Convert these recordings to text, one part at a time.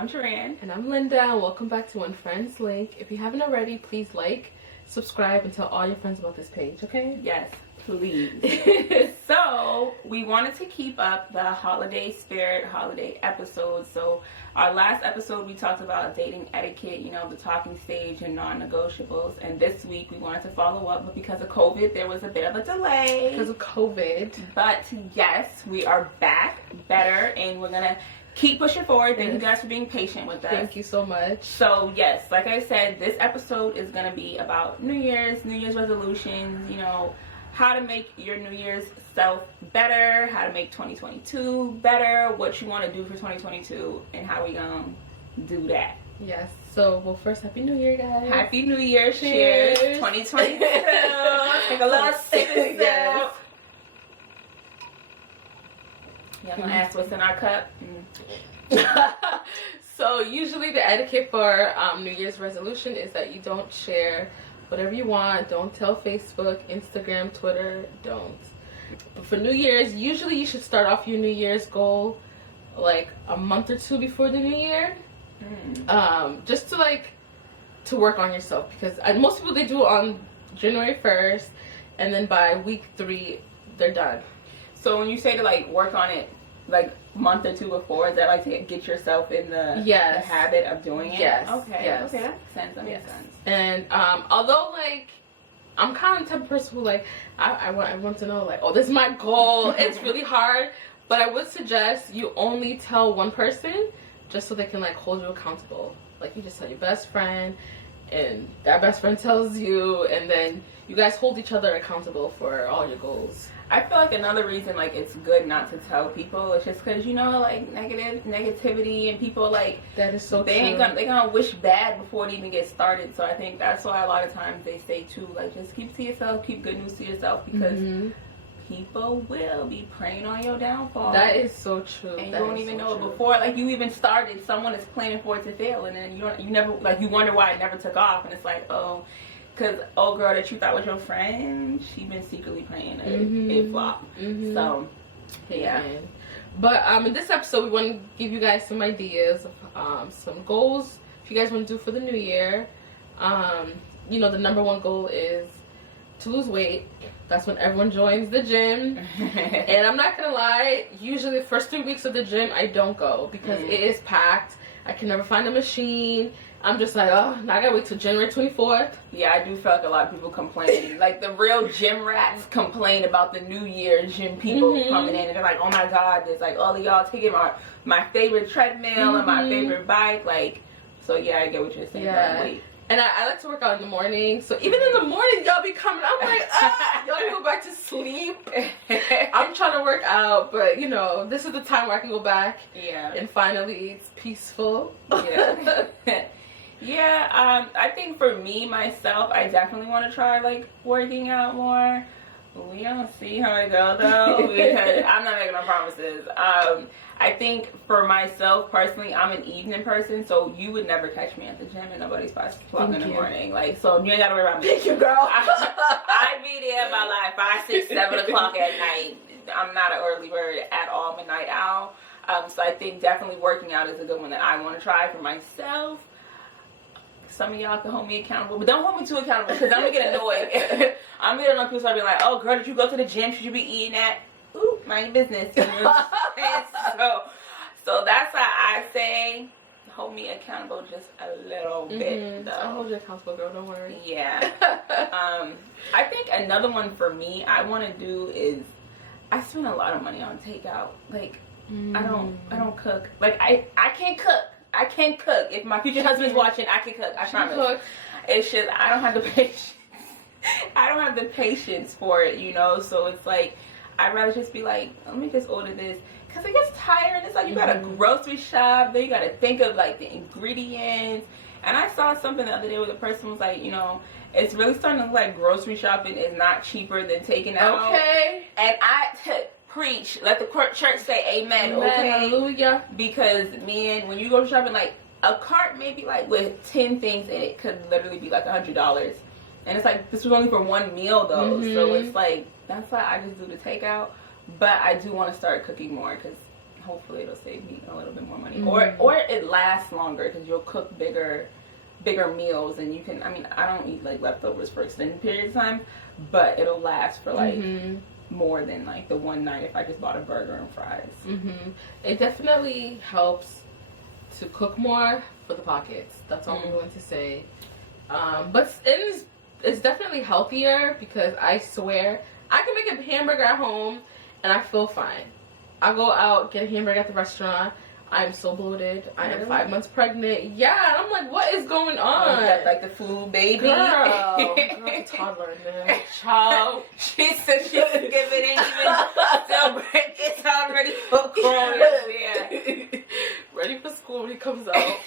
I'm Juran. And I'm Linda, and welcome back to When Friends Link. If you haven't already, please like, subscribe, and tell all your friends about this page, okay? Yes, please. So, we wanted to keep up the holiday spirit, holiday episodes. So, our last episode, we talked about dating etiquette, you know, the talking stage and non-negotiables. And this week, we wanted to follow up, but because of COVID, there was a bit of a delay. Because of COVID. But yes, we are back better, and we're going to keep pushing forward. Thank you guys for being patient with us. Thank you so much. So yes, like I said, this episode is going to be about New Year's resolutions, you know, how to make your New Year's self better, how to make 2022 better, what you want to do for 2022, and how we going to do that. Yes. So, well, first, Happy New Year, guys. Happy New Year. Cheers. 2022. Take a little sip and Yes. Y'all gonna ask what's in our cup? So usually the etiquette for New Year's resolution is that you don't share whatever you want. Don't tell Facebook, Instagram, Twitter. Don't. But for New Year's, usually you should start off your New Year's goal like a month or two before the New Year. Just to work on yourself, because most people, they do it on January 1st, and then by week 3 they're done. So when you say to like work on it like a month or two before, is that like to get yourself in the habit of doing it? Yes. Okay. Yes. Okay, that makes sense. That makes sense. And although like I'm kind of the type of person who like I want to know like, oh, this is my goal. It's really hard, but I would suggest you only tell one person, just so they can like hold you accountable. Like you just tell your best friend, and that best friend tells you, and then you guys hold each other accountable for all your goals. I feel like another reason like it's good not to tell people is just because, you know, like negativity, and people like that is so they true. they're gonna wish bad before it even gets started. So I think that's why a lot of times they say too, like, just keep to yourself, keep good news to yourself, because people will be preying on your downfall. That is so true. And that you don't even know it before like you even started. Someone is planning for it to fail, and then you never like, you wonder why it never took off, and it's like, oh, because old girl that you thought was your friend, she been secretly praying it flop. So yeah. But in this episode, we want to give you guys some ideas of some goals if you guys want to do for the new year. You know, the number one goal is to lose weight. That's when everyone joins the gym. And I'm not gonna lie, usually the first 3 weeks of the gym I don't go because it is packed. I can never find a machine. I'm just like, oh, now I gotta wait till January 24th. Yeah, I do feel like a lot of people complain. Like the real gym rats complain about the New Year gym people coming in, and they're like, oh my God, there's like all of y'all taking my favorite treadmill and my favorite bike. Like, so yeah, I get what you're saying. Yeah. Wait. And I like to work out in the morning. So even in the morning, y'all be coming. I'm like, y'all can go back to sleep. I'm trying to work out, but you know, this is the time where I can go back. Yeah. And finally, it's peaceful. Yeah. Yeah, I think for me, myself, I definitely want to try, like, working out more. We don't see how it goes, though, because I'm not making no promises. I think for myself, personally, I'm an evening person, so you would never catch me at the gym at nobody's 5 o'clock in the morning. Like, so you ain't got to worry about me. Thank you, girl. I'd be there by, like, 5, 6, 7 o'clock at night. I'm not an early bird at all. I'm a night owl. So I think definitely working out is a good one that I want to try for myself. Some of y'all can hold me accountable, but don't hold me too accountable, because I'm gonna get annoyed. I'm gonna know people start being like, oh girl, did you go to the gym? Should you be eating that? Ooh, mind your business. You know what I'm saying? So that's why I say hold me accountable just a little bit, though. I'll hold you accountable, girl, don't worry. Yeah. I think another one for me I want to do is, I spend a lot of money on takeout. Like I don't cook. Like I can't cook. I can cook. If my future husband's watching, I can cook. I promise. It's just I don't have the patience. I don't have the patience for it, you know. So it's like I'd rather just be like, let me just order this, because it gets tiring. It's like you gotta grocery shop, then you gotta think of like the ingredients. And I saw something the other day where the person was like, you know, it's really starting to look like grocery shopping is not cheaper than taking out. Okay. And preach, let the church say amen. Okay, hallelujah. Because man, when you go shopping, like a cart maybe like with 10 things in it could literally be like $100, and it's like this was only for one meal though. So it's like that's why I just do the takeout. But I do want to start cooking more, because hopefully it'll save me a little bit more money, or it lasts longer because you'll cook bigger meals, and you can. I mean, I don't eat like leftovers for extended periods of time, but it'll last for like more than like the one night if I just bought a burger and fries. It definitely helps to cook more for the pockets. That's all I'm going to say. But it's definitely healthier because I swear I can make a hamburger at home and I feel fine. I go out, get a hamburger at the restaurant. I'm so bloated. I am 5 months pregnant. Yeah, and I'm like, what is going on? Got like the flu baby. Girl, a toddler, man. Child. She said she's giving it even still it's already for school. Yeah. Ready for school when he comes out.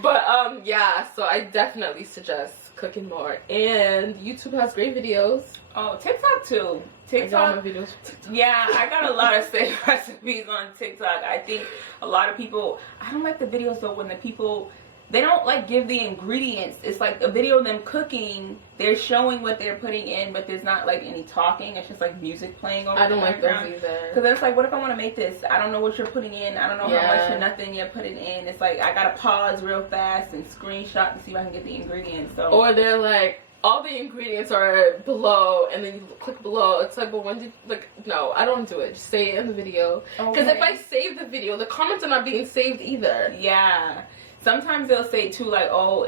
But yeah, so I definitely suggest cooking more. And YouTube has great videos. Oh, TikTok too. TikTok. I got my videos from TikTok. Yeah, I got a lot of safe recipes on TikTok. I think a lot of people, I don't like the videos though when the people, they don't like give the ingredients. It's like a video of them cooking, they're showing what they're putting in, but there's not like any talking. It's just like music playing over. I don't like those either. Because it's like, what if I want to make this? I don't know what you're putting in. I don't know how much or nothing you're putting in. It's like I gotta pause real fast and screenshot to see if I can get the ingredients. So or they're like, all the ingredients are below, and then you click below. It's like, but when did, like, no, I don't do it. Just say it in the video. Because if I save the video, the comments are not being saved either. Yeah. Sometimes they'll say too, like, oh,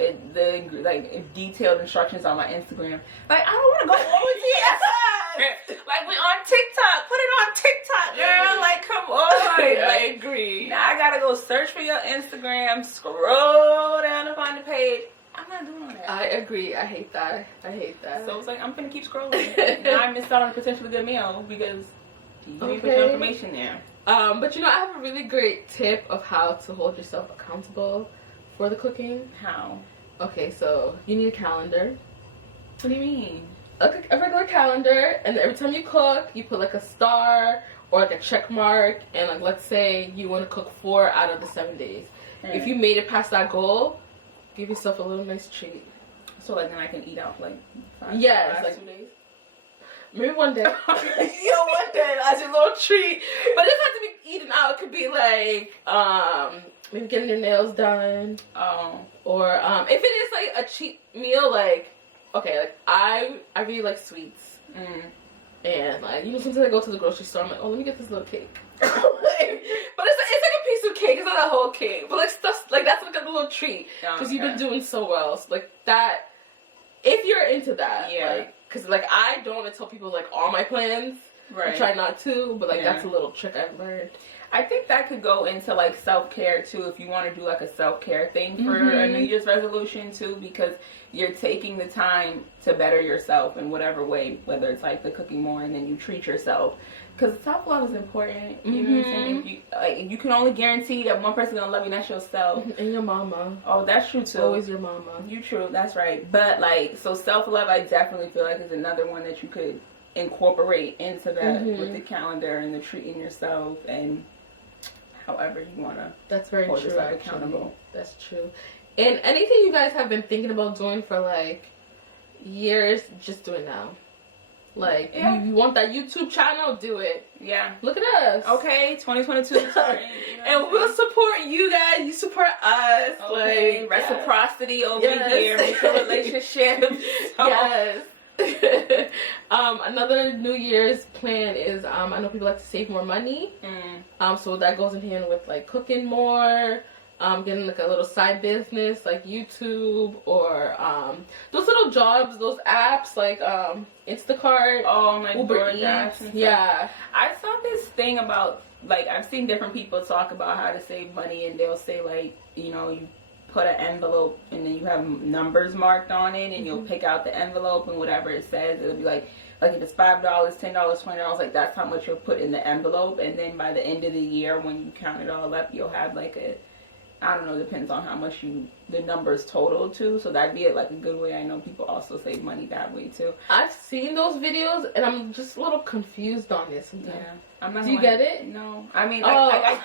detailed instructions on my Instagram. Like, I don't want to go over to like, we on TikTok. Put it on TikTok, girl. Like, come on. I agree. Now I gotta go search for your Instagram, scroll down to find the page. I'm not doing that. I agree. I hate that. So it's like, I'm gonna keep scrolling. Now I missed out on a potentially good meal because you didn't put your information there. But you know, I have a really great tip of how to hold yourself accountable for the cooking. How? Okay, so you need a calendar. What do you mean? A regular calendar, and every time you cook, you put like a star or like a check mark, and like let's say you want to cook 4 out of the 7 days. If you made it past that goal, give yourself a little nice treat. So like then I can eat out like 5 like 2 days? Maybe one day. One day as your little treat. But it doesn't have to be eaten out. It could be like maybe getting your nails done. Or if it is like a cheap meal, like okay, like I really like sweets. And like, you know, sometimes I go to the grocery store, I'm like, oh, let me get this little cake. But it's like a piece of cake, it's not a whole cake. But like stuff like that's like a little treat. Because you've been doing so well. So like that, if you're into that, like, because like I don't want to tell people like all my plans. I try not to, but like that's a little trick I've learned. I think that could go into like self-care too, if you want to do like a self-care thing for a New Year's resolution too, because you're taking the time to better yourself in whatever way, whether it's like the cooking more and then you treat yourself, because self-love is important. You know what I'm saying? If you can only guarantee that one person's gonna love you, that's yourself and your mama. Oh, that's true too. Always your mama. You true, that's right. But like, so self-love, I definitely feel like is another one that you could incorporate into that with the calendar and the treating yourself and however you want to. That's very hold true. yourself accountable. That's true. And anything you guys have been thinking about doing for like years, just do it now. Like you want that YouTube channel, do it. Yeah. Look at us. Okay, 2022. And we'll support you guys. You support us. Okay. Like reciprocity over here. Mutual relationships. Yes. Another New Year's plan is I know people like to save more money. So that goes in hand with like cooking more, getting like a little side business like YouTube or those little jobs, those apps like Instacart. Oh, like Uber Eats. Yeah. I saw this thing about like I've seen different people talk about how to save money, and they'll say like, you know, you put an envelope and then you have numbers marked on it, and you'll pick out the envelope and whatever it says, it'll be like if it's $5, $10, $20, like that's how much you'll put in the envelope, and then by the end of the year when you count it all up, you'll have like a, I don't know, depends on how much the numbers total to, so that'd be like a good way. I know people also save money that way too. I've seen those videos and I'm just a little confused on this sometimes. Yeah. I'm not Do you get it? No. I mean, I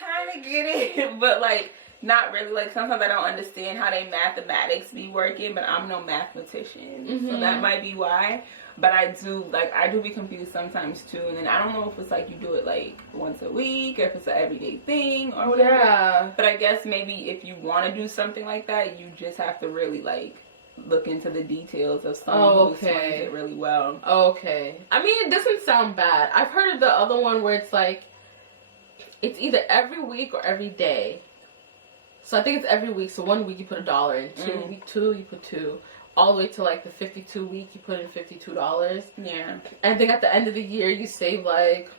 kind of get it, but like not really. Like sometimes I don't understand how they mathematics be working, but I'm no mathematician, so that might be why. But I do be confused sometimes too, and then I don't know if it's like you do it like once a week or if it's an everyday thing or whatever. Yeah. But I guess maybe if you want to do something like that, you just have to really like look into the details of someone who explains it really well. Okay. I mean, it doesn't sound bad. I've heard of the other one where it's like, it's either every week or every day. So I think it's every week. So 1 week you put $1 in, week 2 you put $2, all the way to like the 52 week you put in $52. Yeah. And I think at the end of the year you save like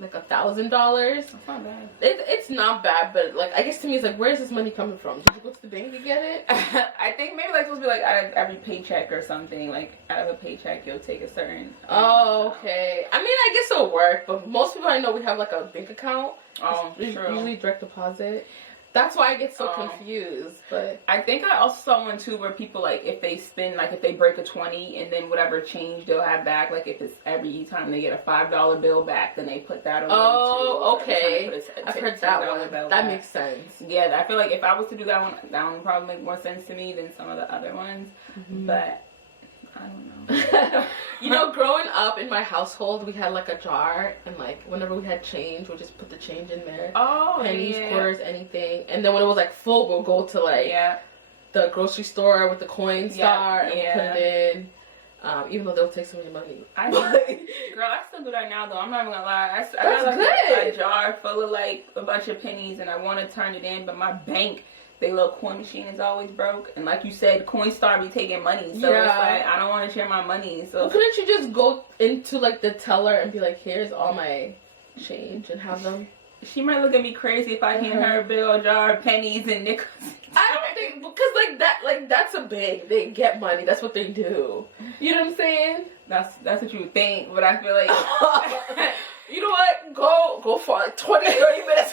$1,000. That's not bad. It's not bad, but like I guess to me it's like, where's this money coming from? Did you go to the bank to get it? I think maybe like supposed to be like out of every paycheck or something. Like out of a paycheck you'll take a certain. Oh, okay. I mean, I guess it'll work, but most people I know we have like a bank account. Oh, true. Usually direct deposit. That's why I get so confused. But I think I also saw one too where people like if they spend like if they break a 20 and then whatever change they'll have back, like if it's every time they get a $5 bill back, then they put that away. Oh, too, okay. I've heard that one. That makes sense. Yeah, I feel like if I was to do that one would probably make more sense to me than some of the other ones. But I don't know. You know, growing up in my household, we had like a jar, and like whenever we had change, we'll just put the change in there. Oh, pennies, quarters, anything. And then when it was like full, we'll go to like the grocery store with the coin star and we'll put it in. Even though they'll take some of your money. Girl, I still do that now though. I'm not even gonna lie. I got like a jar full of like a bunch of pennies, and I want to turn it in, but my bank, their little coin machine is always broke, and like you said, Coinstar be taking money, so it's like I don't want to share my money. So well, couldn't you just go into like the teller and be like, "Here's all my change," and have them? She might look at me crazy if I hand her a big old jar of pennies and nickels. I don't think, because that's a bank. They get money. That's what they do. You know what I'm saying? That's what you would think, but I feel like. You know what? Go for like 20, 30 minutes.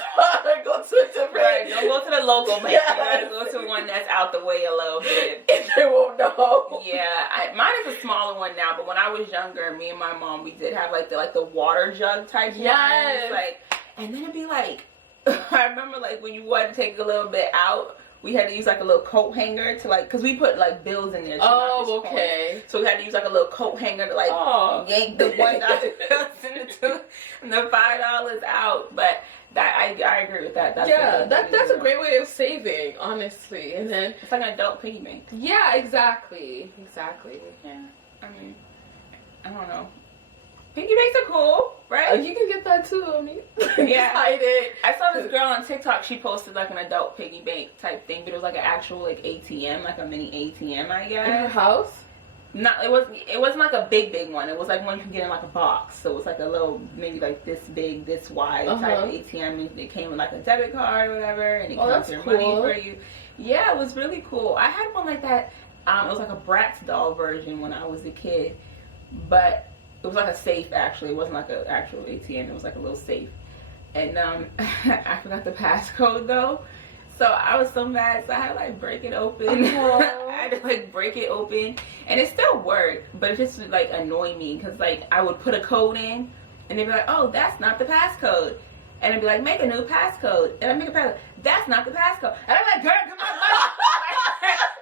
Go to a different. Right, don't go to the local bank. You gotta go to one that's out the way a little bit. If they won't know. Yeah, mine is a smaller one now. But when I was younger, me and my mom, we did have like the water jug type ones. Like, and then it'd be like, I remember like when you wanted to take a little bit out, we had to use like a little coat hanger to like, cause we put like bills in there. Oh, okay. Coins. So we had to use like a little coat hanger to like yank the $1 bills and the $5 out. But that I agree with that. That's a great way of saving, honestly. And then it's like an adult piggy bank. Yeah, exactly. Yeah, I mean, I don't know. Piggy banks are cool, right? You can get that too, I mean. Yeah. I saw this girl on TikTok, she posted like an adult piggy bank type thing, but it was like an actual like ATM, like a mini ATM, I guess. In her house? Not, it wasn't like a big one. It was like one you can get in like a box. So it was like a little, maybe like this big, this wide type ATM. And it came with like a debit card or whatever, and it counts your money for you. Yeah, it was really cool. I had one like that. It was like a Bratz doll version when I was a kid, but it was like a safe, actually. It wasn't like an actual ATM. It was like a little safe. And I forgot the passcode, though. So I was so mad. So I had to, like, break it open. I had to, like, break it open. And it still worked. But it just would, like, annoy me. Because, like, I would put a code in. And they'd be like, oh, that's not the passcode. And it'd be like, make a new passcode. And I'd make a passcode. That's not the passcode. And I'm like, girl, come on,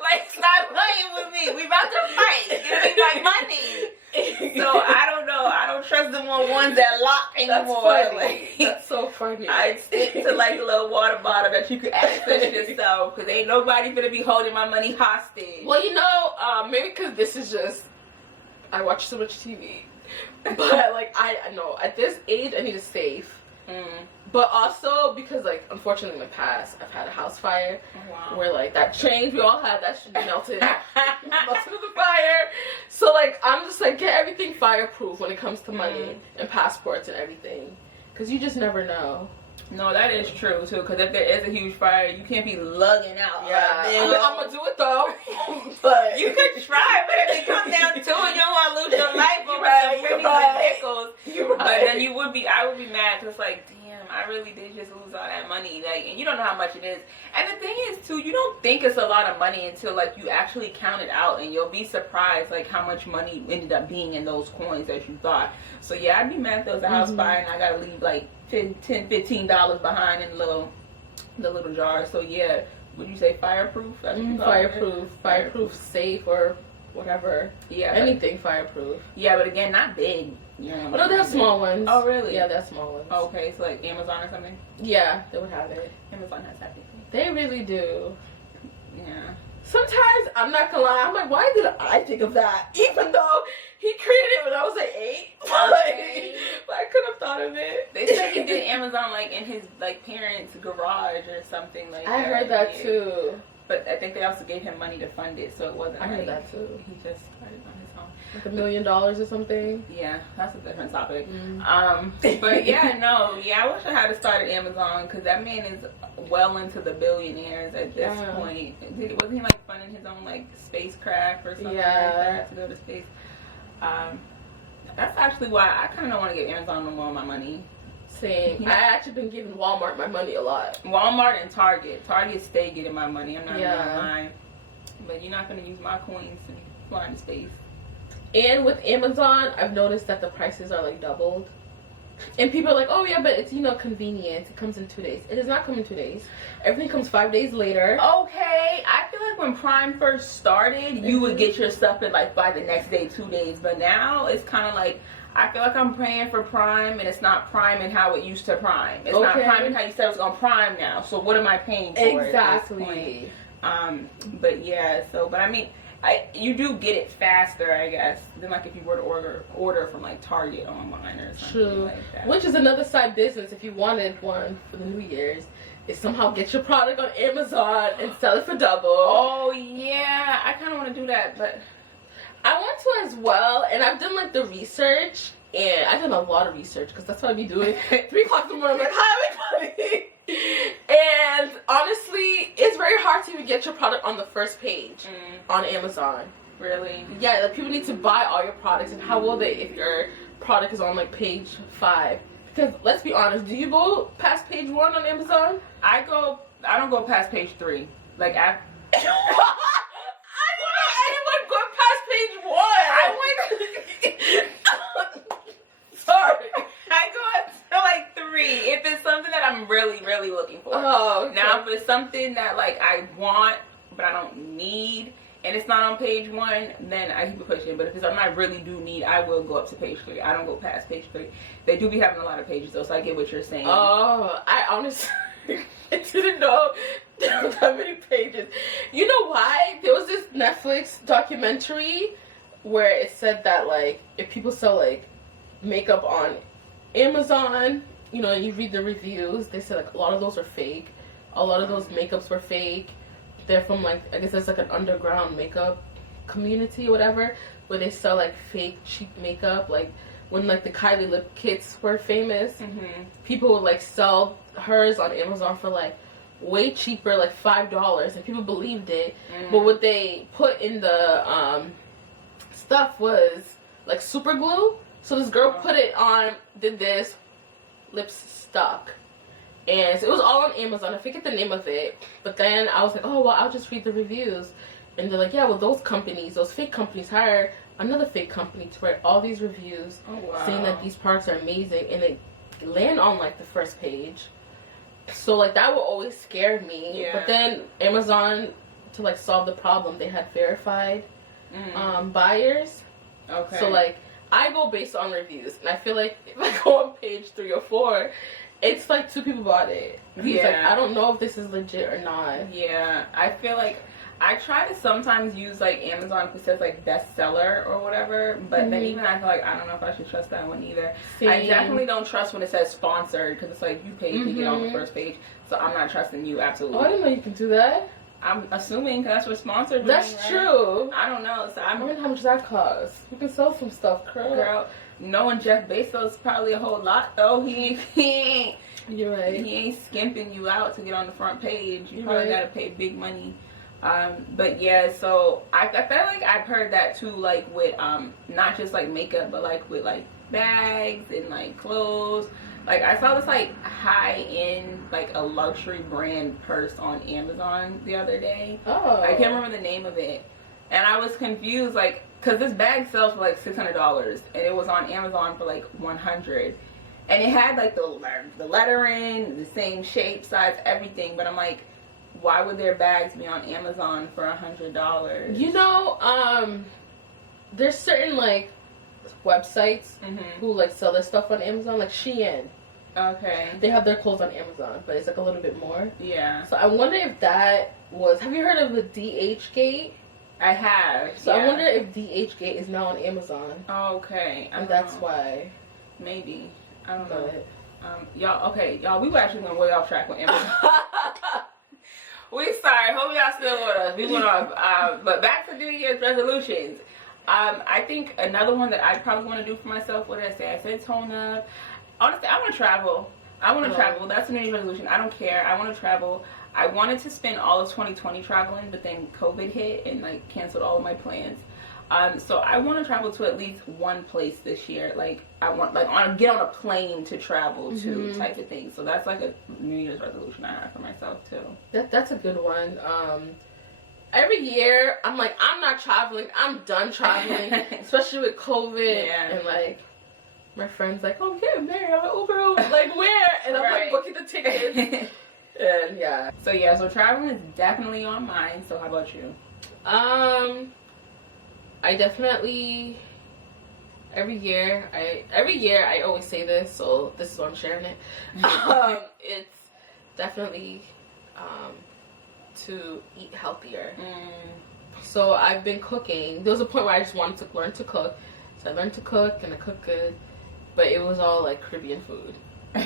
like, stop playing with me. We about to fight. Give me my money. So I don't know. I don't trust them on ones that lock anymore. That's funny. Like, that's so funny. I stick to like a little water bottle that you could access yourself, because ain't nobody gonna be holding my money hostage. Well, you know, maybe because this is just, I watch so much TV, but like I know at this age I need a safe. But also because, like, unfortunately in the past I've had a house fire where like that change we all had, that shit melted in the fire. So like I'm just like, get everything fireproof when it comes to money and passports and everything, because you just never know. No, that is true too, because if there is a huge fire, you can't be lugging out. Yeah, I'm gonna do it though. But you could try, but if it comes down to it, you don't want to lose your life over some pennies and nickels. But then I would be mad, because like, damn, I really did just lose all that money, like, and you don't know how much it is. And the thing is too, you don't think it's a lot of money until like you actually count it out, and you'll be surprised like how much money ended up being in those coins that you thought. So yeah, I'd be mad if there was a house fire and I gotta leave like $10, $15 behind in the little jar. So yeah, would you say fireproof? Fireproof, safe, or whatever. Yeah. Anything fireproof. Yeah, but again, not big. You know, Oh, no, they have small ones. Oh, really? Yeah, they have small ones. Oh, okay, so like Amazon or something? Yeah, they would have it. Amazon has everything. They really do. Yeah. Sometimes, I'm not gonna lie, I'm like, why did I think of that? Even though he created it when I was like 8. Okay. But I could have thought of it. They said he did Amazon like in his like parents' garage or something like that. I heard that too. But I think they also gave him money to fund it, so it wasn't I heard like that too. he just started on his own. Like $1 million or something. Yeah, that's a different topic. Mm. But yeah, no, yeah, I wish I had started Amazon because that man is well into the billionaires at this point. Wasn't he like funding his own like spacecraft or something like that to go to space? That's actually why I kind of don't want to give Amazon no more of my money. Same. Yeah. I actually been giving Walmart my money a lot. Walmart and Target. Target stay getting my money. I'm not gonna lie. But you're not gonna use my coins to fly into space. And with Amazon, I've noticed that the prices are like doubled. And people are like, oh yeah, but it's, you know, convenient. It comes in 2 days. It does not come in 2 days. Everything comes 5 days later. Okay, I feel like when Prime first started, you would get your stuff in like by the next day, 2 days. But now it's kind of like, I feel like I'm paying for Prime, and it's not Prime and how it used to Prime. It's not Prime and how you said it was on Prime now. So what am I paying for? Exactly. But yeah, so, but I mean, you do get it faster, I guess, than like if you were to order from like Target online or something like that. Which is another side business if you wanted one for the New Year's. Is somehow get your product on Amazon and sell it for double. Oh yeah, I kind of want to do that, but I want to as well. And I've done like the research, and I've done a lot of research because that's what I be doing. 3 o'clock in the morning, I'm like, hi, everybody. And honestly, it's very hard to even get your product on the first page on Amazon. Really? Yeah, like people need to buy all your products, and how will they if your product is on like page 5? Because let's be honest, do you go past page 1 on Amazon? I don't go past page 3. Like I don't know anyone go past page 1. Sorry. I go up to like 3 if it's something that I'm really, really looking for. Oh, okay. Now if it's something that like I want but I don't need and it's not on page 1, then I keep it pushing. But if it's something I really do need, I will go up to page 3. I don't go past page 3. They do be having a lot of pages though, so I get what you're saying. Oh, I honestly didn't know there were that many pages. You know why? There was this Netflix documentary where it said that like if people sell like makeup on Amazon, you know, and you read the reviews, they said like a lot of those are fake. A lot of those makeups were fake. They're from like, I guess there's like an underground makeup community or whatever, where they sell like fake cheap makeup. Like when like the Kylie lip kits were famous, people would like sell hers on Amazon for like way cheaper, like $5, and people believed it. But what they put in the stuff was like super glue. So this girl put it on, did this, lips stuck. And so it was all on Amazon. I forget the name of it. But then I was like, oh, well, I'll just read the reviews. And they're like, yeah, well, those companies, those fake companies hire another fake company to write all these reviews saying that these products are amazing. And they land on, like, the first page. So, like, that would always scare me. Yeah. But then Amazon, to, like, solve the problem, they had verified buyers. Okay. So, like, I go based on reviews. And I feel like if I go on page 3 or 4... it's like 2 people bought it. Yeah. Like, I don't know if this is legit or not. Yeah. I feel like I try to sometimes use like Amazon if it says like bestseller or whatever. But then even I feel like I don't know if I should trust that one either. Same. I definitely don't trust when it says sponsored because it's like you paid to get on the first page. So I'm not trusting you absolutely. Oh, I didn't know you can do that. I'm assuming that's what sponsored. That's right? True. I don't know. So I wonder how much that costs. You can sell some stuff, girl. Knowing Jeff Bezos probably a whole lot though. He ain't. You're right. He ain't skimping you out to get on the front page. You probably gotta pay big money. But yeah, so I feel like I've heard that too, like with not just like makeup, but like with like bags and like clothes. Like I saw this like high end like a luxury brand purse on Amazon the other day. Oh. I can't remember the name of it, and I was confused like. Because this bag sells for like $600 and it was on Amazon for like $100. And it had like the lettering, the same shape, size, everything. But I'm like, why would their bags be on Amazon for $100? You know, there's certain like websites who like sell their stuff on Amazon, like Shein. Okay. They have their clothes on Amazon, but it's like a little bit more. Yeah. So I wonder if that was. Have you heard of the DH Gate? I have. So I wonder if DH Gate is now on Amazon. Okay. And that's why. Maybe. I don't know. Y'all, we were actually going way off track with Amazon. We sorry. Hope y'all still with us. We went off. But back to New Year's resolutions. I think another one that I probably want to do for myself, what did I say? I said tone up. Honestly, I want to travel. Travel. That's a New Year's resolution. I don't care. I want to travel. I wanted to spend all of 2020 traveling, but then COVID hit and like canceled all of my plans. So I want to travel to at least one place this year. Like I want get on a plane to travel to type of thing. So that's like a New Year's resolution I have for myself too. That's a good one. Every year I'm like, I'm not traveling. I'm done traveling, especially with COVID and like my friends like, oh, I'm getting married. I'm Uber, like where? And I'm like booking the tickets. And so traveling is definitely on mine. So how about you? I definitely every year I always say this, so this is why I'm sharing it. It's definitely to eat healthier. So I've been cooking. There was a point where I just wanted to learn to cook. So I learned to cook and I cook good, but it was all like Caribbean food,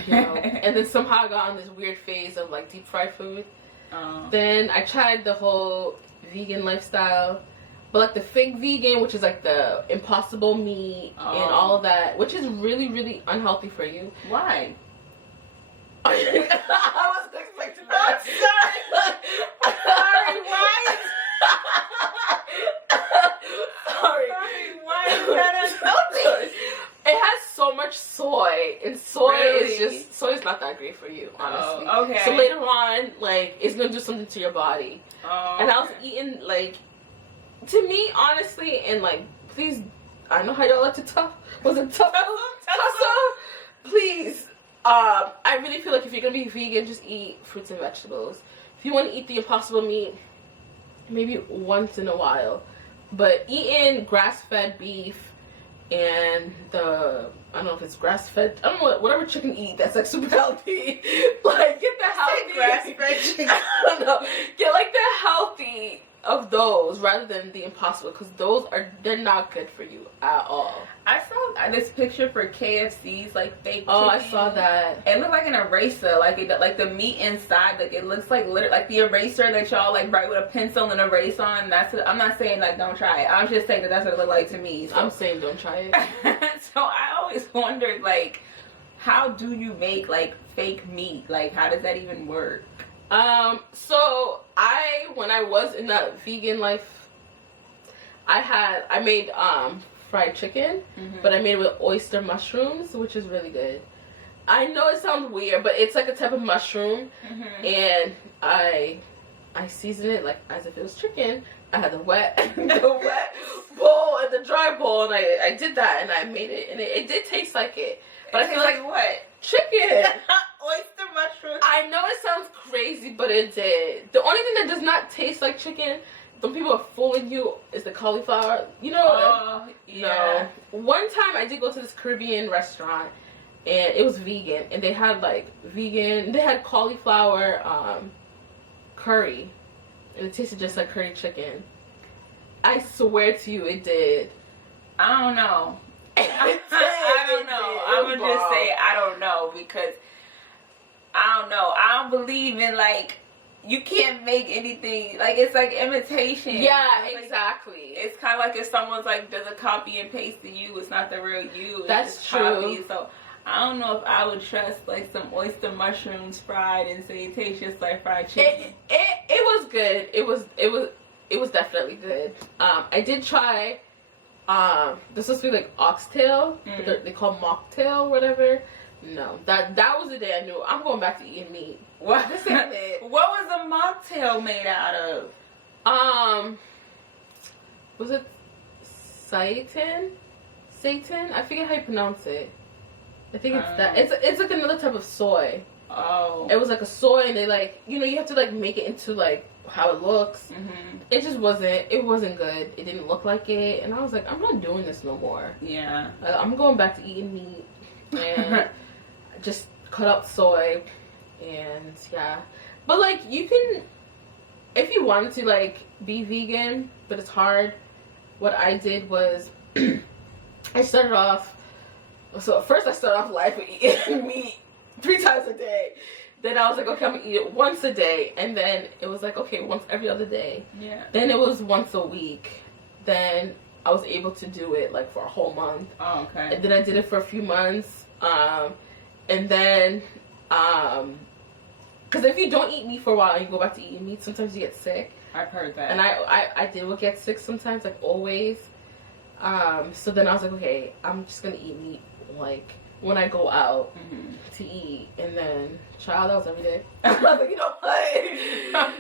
you know. And then somehow I got on this weird phase of like deep fried food. Then I tried the whole vegan lifestyle. But like the fake vegan, which is like the impossible meat and all of that, which is really, really unhealthy for you. Why? I wasn't expecting that. I'm sorry. Why? Sorry. Why is that unhealthy? It has so much soy, and soy is not that great for you, honestly. Oh, okay. So later on, like, it's gonna do something to your body. Oh, and I was eating like. To me, honestly, and like, please, I know how y'all like to tough. Was it tough? Please, I really feel like if you're gonna be vegan, just eat fruits and vegetables. If you want to eat the impossible meat, maybe once in a while. But eating grass-fed beef and I don't know if it's grass-fed. I don't know whatever chicken eat that's like super healthy. Like get the healthy grass-fed chicken. I don't know. Get like the healthy of those rather than the impossible, because they're not good for you at all. I saw this picture for KFC's like fake chicken. I saw that. It looked like an eraser, like the meat inside, like it looks like like the eraser that y'all like write with a pencil and erase on. I'm not saying like don't try it. I'm just saying that's what it looked like to me. So. I'm saying don't try it. So I always wondered like, how do you make like fake meat? Like how does that even work? So when I was in that vegan life, I made fried chicken, but I made it with oyster mushrooms, which is really good. I know it sounds weird, but it's like a type of mushroom, and I season it like as if it was chicken. I had the wet bowl and the dry bowl, and I did that, and I made it, and it did taste like it. But I feel like what? Chicken. Oyster mushroom. I know it sounds crazy, but it did. The only thing that does not taste like chicken, when people are fooling you, is the cauliflower. You know? Oh, yeah. No. One time I did go to this Caribbean restaurant, and it was vegan, and they had they had cauliflower curry, and it tasted just like curry chicken. I swear to you, it did. I don't know. I don't know. I would just say I don't know, because I don't know. I don't believe in like you can't make anything like it's like imitation. Yeah, like, exactly. It's kind of like if someone's like does a copy and paste to you, it's not the real you. It's That's just true. Copy. So I don't know if I would trust like some oyster mushrooms fried and say it tastes just like fried chicken. It was good. It was definitely good. I did try. This supposed to be like oxtail, but they call mocktail, whatever. No, that was the day I knew I'm going back to eating meat. What? What was the mocktail made out of? Was it Satan? I forget how you pronounce it. I think it's that. It's like another type of soy. Oh. It was like a soy, and they like you have to like make it into like how it looks. Mm-hmm. It just wasn't good. It didn't look like it, and I was like, I'm not doing this no more. Yeah. I'm going back to eating meat and just cut out soy, and yeah. But like, you can, if you wanted to like be vegan, but it's hard. What I did was I started off. So at first I started off life with eating meat 3 times a day. Then I was like, okay, I'm gonna eat it once a day. And then it was like, okay, once every other day. Yeah. Then it was once a week. Then I was able to do it like for a whole month. Oh, okay. And then I did it for a few months. And then, because if you don't eat meat for a while and you go back to eating meat, sometimes you get sick. I've heard that. And I did get sick sometimes, like always. So then I was like, okay, I'm just gonna eat meat like when I go out to eat. And then, child, that was every day. I was like, you know what?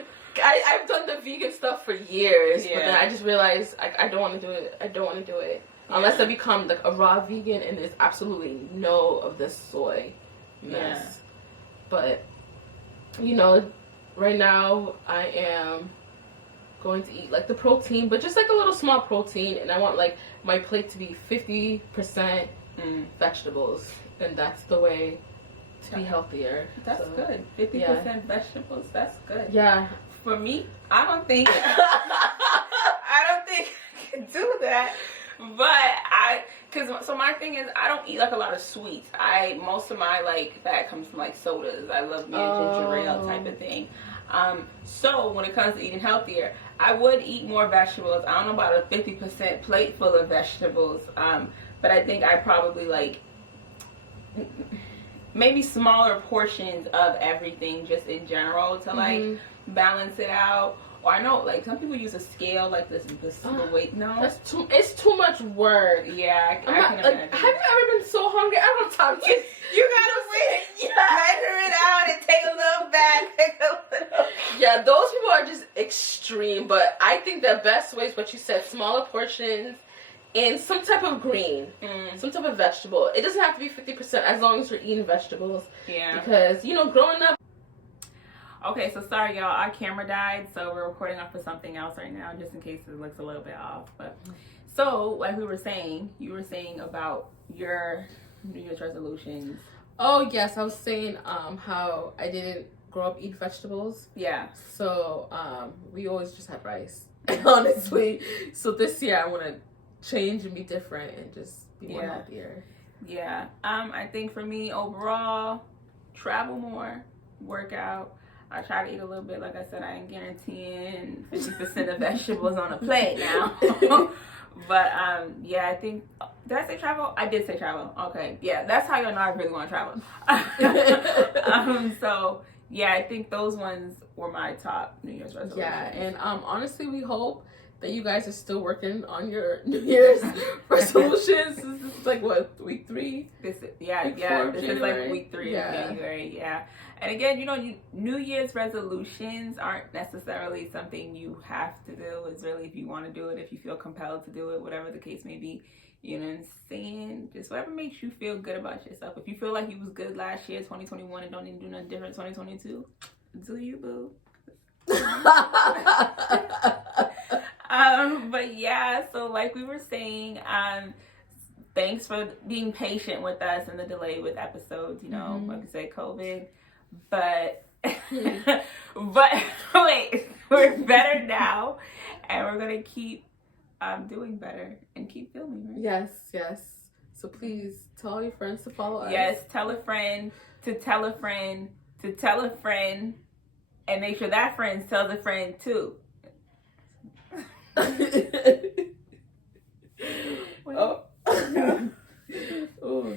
I've done the vegan stuff for years, but then I just realized I don't want to do it. I don't want to do it unless I become like a raw vegan and there's absolutely no of this soy mess. Yeah. But you know, right now I am going to eat like the protein, but just like a little small protein, and I want like my plate to be 50% vegetables, and that's the way to be healthier. That's good. 50% vegetables. That's good. Yeah. For me, I don't think I can do that. But so my thing is, I don't eat like a lot of sweets. Most of my like that comes from like sodas. I love me a ginger ale type of thing. So when it comes to eating healthier, I would eat more vegetables. I don't know about a 50% plate full of vegetables. But I think I probably like maybe smaller portions of everything just in general to like balance it out. Or I know like some people use a scale like this the weight. No, it's too much work. Yeah, I can imagine. Have you ever been so hungry? I don't have time to. You gotta measure it out and take a little back. Yeah, those people are just extreme. But I think the best way is what you said: smaller portions and some type of green, some type of vegetable. It doesn't have to be 50% as long as you're eating vegetables. Yeah. Because you know, growing up. Okay, so sorry y'all, our camera died, so we're recording off of something else right now, just in case it looks a little bit off. But so, like we were saying, you were saying about your New Year's resolutions. Oh yes, I was saying how I didn't grow up eating vegetables. Yeah. So we always just had rice, honestly. So this year I want to change and be different and just be more healthier. Yeah. I think for me overall, travel more, work out. I try to eat a little bit. Like I said, I ain't guaranteeing 50% of vegetables on a plate now. But yeah, I think, did I say travel? I did say travel. Okay, yeah, that's how you'll know I really want to travel. So yeah, I think those ones were my top New Year's resolutions. Yeah, and honestly, we hope that you guys are still working on your New Year's resolutions. This is like what, week 3? This is like week 3 of January. Yeah. And again, you know, New Year's resolutions aren't necessarily something you have to do. It's really if you want to do it, if you feel compelled to do it, whatever the case may be. You know what I'm saying? Just whatever makes you feel good about yourself. If you feel like you was good last year, 2021, and don't need to do nothing different 2022, do you, boo? But yeah, so like we were saying, thanks for being patient with us and the delay with episodes, you know, like I said, COVID. But wait, we're better now, and we're gonna keep doing better and keep filming, right? Yes. So please tell all your friends to follow us. Yes, tell a friend to tell a friend to tell a friend, and make sure that friend tells a friend too. Oh,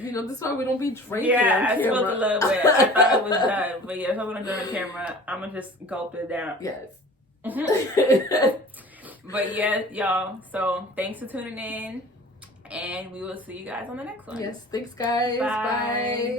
you know, this is why we don't be drinking. Yeah, I smelled a little bit. I thought it was done. But yeah, if I'm gonna do it on camera, I'm gonna just gulp it down. Yes. But yeah, y'all. So thanks for tuning in. And we will see you guys on the next one. Yes, thanks guys. Bye.